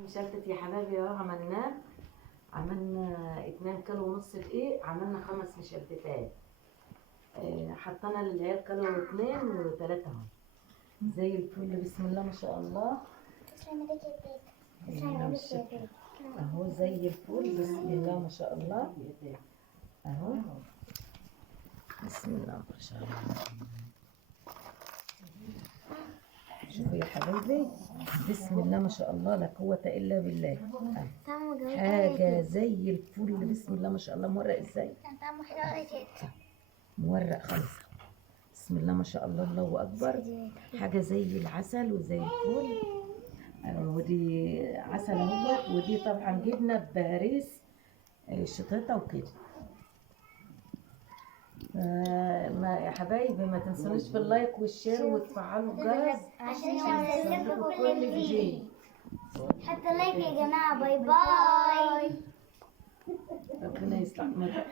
مشلتت يا حبايبي اهو عملنا 2 كيلو ونص دقيق، عملنا 5 مشلتتات. حطينا للعيال كيلو و2 و3 اهو زي الفل. بسم الله ما شاء الله. اهو زي الفل. بسم الله ما شاء الله. اهو بسم الله ما شاء الله. شوفوا يا حبايبي، بسم الله ما شاء الله لا قوة إلا بالله. حاجة زي الفل. بسم الله ما شاء الله. مورق ازاي؟ مورق خالص. بسم الله ما شاء الله. الله أكبر. حاجة زي العسل وزي الفل. ودي عسل اهوت، ودي طبعا جبنة بهاريس شطيطة وكده. يا حبايبي ما تنسونيش في اللايك والشير وتفعلوا الجرس عشان يوصلكم كل جديد. حتى لايك يا جماعه. باي باي. ربنا يسلمك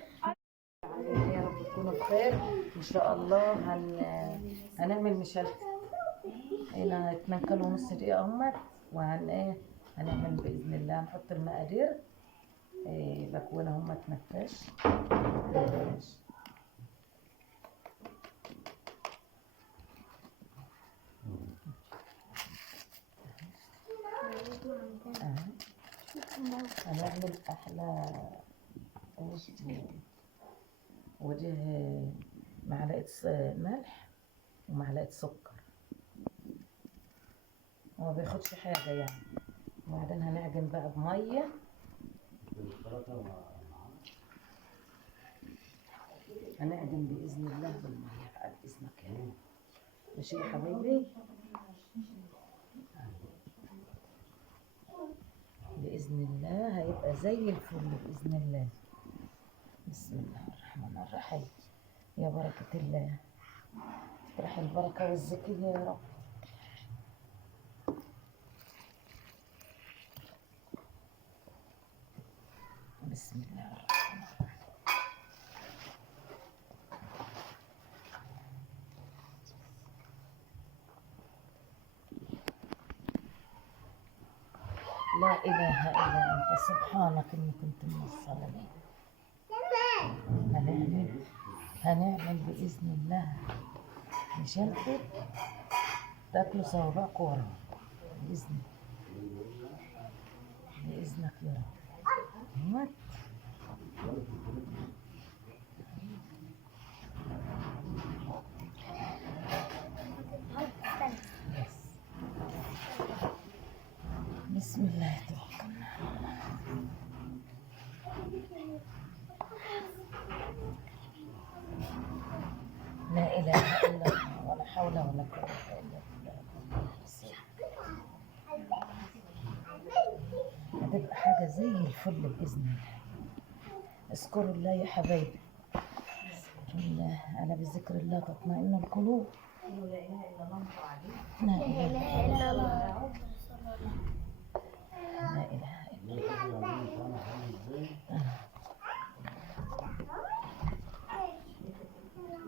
يا رب. تكونوا بخير ان شاء الله. هنعمل مشلتت هنا 2 كيلو ونص دقيقه اهمت، هنعمل باذن الله. هنحط المقادير بكونه اهمت نفاش. هنعمل احلى عيش. ودي معلقه ملح ومعلقه سكر، وما بياخدش حاجه يعني. وبعدين هنعجن بقى بميه. هنعجن باذن الله بالميه على اذنك يعني. ماشي يا حبايبي؟ بإذن الله هيبقى زي الفل بإذن الله. بسم الله الرحمن الرحيم. يا بركة الله، تفرح البركة والزكية يا رب. بسم الله الرحمن الرحيم. لا إله إلا أنت سبحانك إني كنت من الظالمين. هنعمل بإذن الله مشلتت تاكلوا صوابعكم ورا بإذنك يا رب. بسم الله توكلنا. لا إله إلا الله ولا حول ولا قوة إلا بالله. هتبقى حاجة زي الفل بإذن الله. اذكروا الله يا حبايبي. اذكروا الله، ألا بذكر الله تطمئن القلوب. لا إله إلا الله. لا إله إلا الله. لا إله إلا الله.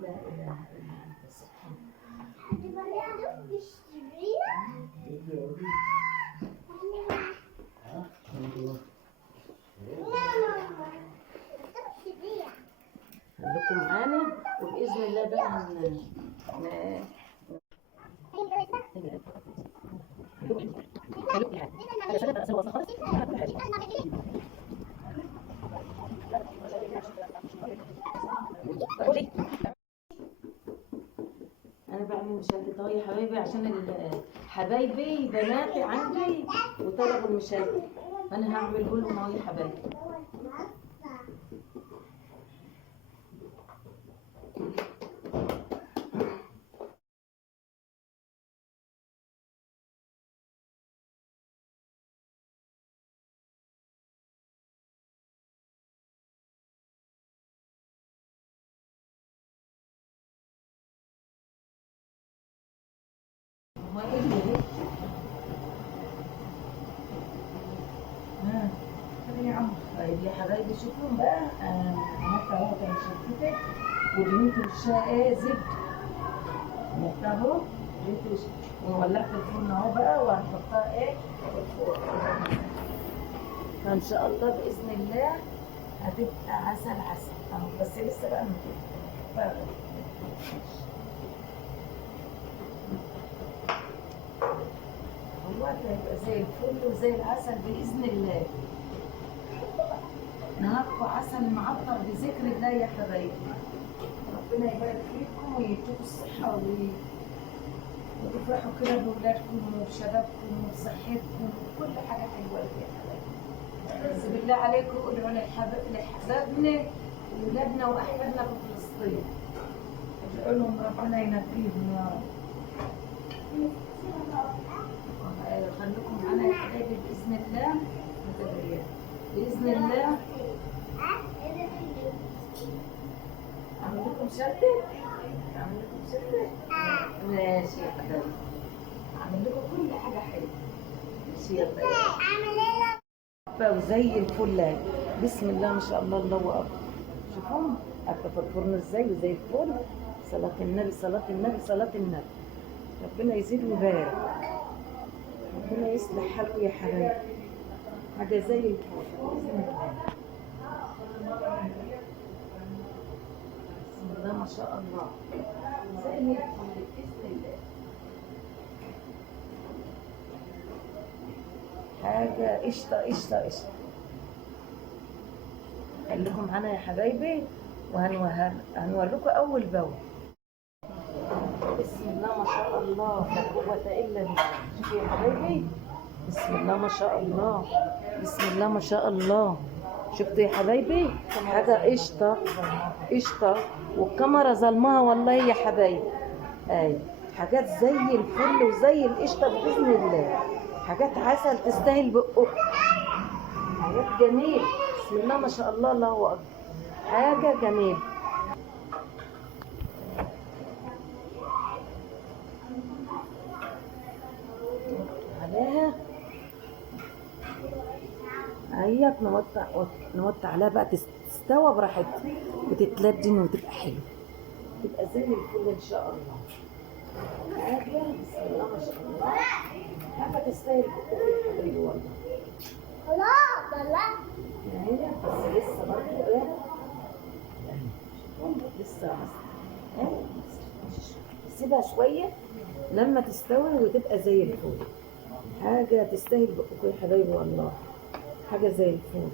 لا إله إلا أنت سبحانك. خليكم معانا وبإذن الله بقى انا بعمل مشلتت اهو يا حبايبي، عشان حبايبي بناتي عندي وطلبوا المشلتت، انا هعمله لهم اهو يا حبايبي. طيب يا حبايبي شوفوا بقى، عملت اهو مشلتت ودهنت وشها زبده. عملت اهو دهنت وولعت الفرن اهو بقى، وهنحطها في الفرن. فان شاء الله باذن الله هتبقى عسل اهو، بس لسه بقى الوقت هيبقى زي الفل وزي العسل باذن الله. نهاركم عسل معطر بذكر الله يا حبايبي. ربنا يبارك فيكم ويديكم الصحه وتفرحوا كده بولادكم وبشبابكم وبصحتكم وكل حاجه حلوه يا حبايبي. بس بالله عليكم ادعوا لحبابنا وولادنا واحبابنا في فلسطين. ادعوا لهم ربنا ينفيهم يا رب. خليكم معانا يا حبايبي باذن الله باذن الله. اعمل لكم شرطه؟ اعمل لكم شرطه؟ ماشي يا حبايبي، اعمل لكم كل حاجه حلوه. ماشي يلا اعمل لك وزي الفل. بسم الله ما شاء الله، الله اكبر. شوفوا اكل في الفرن ازاي وزي الفل. صلاه النبي صلاه النبي صلاه النبي. ربنا يزيد ويبارك، ربنا يصلح حالكم يا حبايبي. حاجه زي الفل باذن الله. بسم الله ما شاء الله زي الفل باذن الله. حاجه قشطه قشطه قشطه. خليكم معانا يا حبايبي وهنوريكم اول باول. بسم الله ما شاء الله لا قوه الا بالله. شوفوا يا حبايبي، بسم الله ما شاء الله بسم الله ما شاء الله. شفتوا يا حبايبي؟ حاجه قشطه قشطه والكاميرا ظلمها والله يا حبايبي. ايوه حاجات زي الفل وزي القشطه باذن الله. حاجات عسل تستاهل بقكم. حاجات جميله بسم الله ما شاء الله، الله اكبر. حاجه جميله. عليها اهيت نوطي عليها بقى تستوى براحتها وتتلدن وتبقى حلوه، تبقى زي الفل ان شاء الله. حاجه بسم الله ما شاء الله، حاجه تستاهل بقكم والله. خلاص والله هي بس لسه برضه ايه، لسه سيبها شويه لما تستوي وتبقى زي الفل. حاجه تستاهل بقكم يا حبايبي والله. حاجه زي الفل.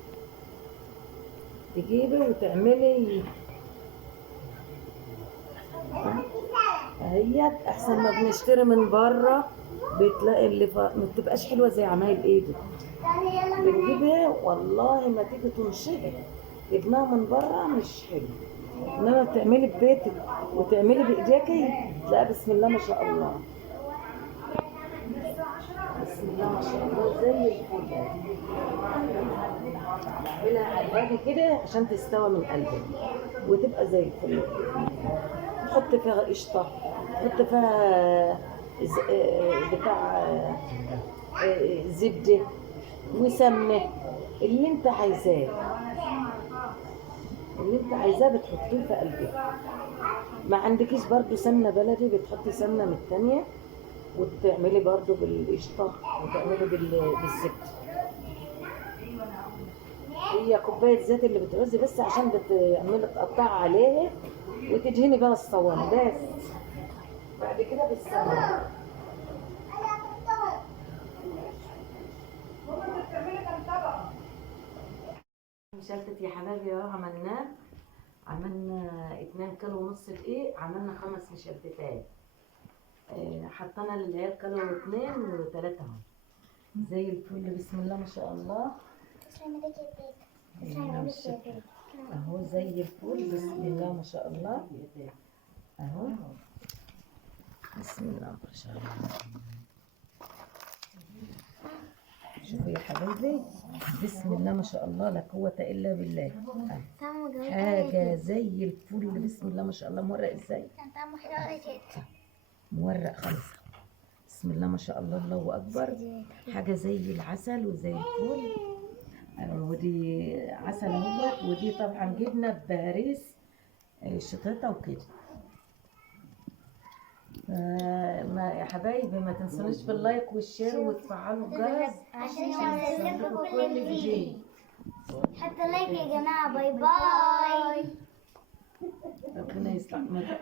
تجيبي وتعملي اهيت احسن ما بنشتري من بره، بتلاقي اللي ما بتبقاش حلوه زي عمايل ايدك. بنجيبها والله ما تيجي تنشهر، جبناها من بره مش حلو، انما بتعملي ببيتك وتعملي بايديكي تلاقي بسم الله ما شاء الله. بسم الله ما شاء الله زي الفل. اعملها على الهادي كده عشان تستوى من قلبك وتبقى زي الفل. نحط فيها قشطه، نحط فيها بتاع زبده وسمنه، اللي انت عايزاه بتحطيه في قلبك. ما عندكيش برضو سمنه بلدي بتحطي سمنه من الثانيه وتعملي برضو بالقشطه وتعملي بالزبده. هي كوبايه زيت اللي بتعوزي بس عشان بتعملي تقطعي عليها وتدهني بقى الصواني بس. بعد كده بالسمنه. مشلتت يا حبايبي اهو عملنا 2 كيلو ونص دقيق، عملنا 5 مشلتتات. حطينا للعيال كيلو 2 و3 اهو زي الفل. بسم الله ما شاء الله اهو زي الفل. بسم الله ما شاء الله اهو. بسم الله ما شاء الله. شوفوا يا حبايبي بسم الله ما شاء الله لا قوة إلا بالله. حاجة زي الفل. بسم الله ما شاء الله. مورق ازاي؟ مورق خالص. بسم الله ما شاء الله، الله أكبر. حاجة زي العسل وزي الفل. ودي عسل اهوت، ودي طبعا جبنة بهاريس شطيطة وكده. يا حبايبي ما تنسونيش باللايك والشير وتفعلوا الجرس عشان يوصلكم كل جديد. حتى لايك يا جماعة. باي باي. ربنا يسلمك.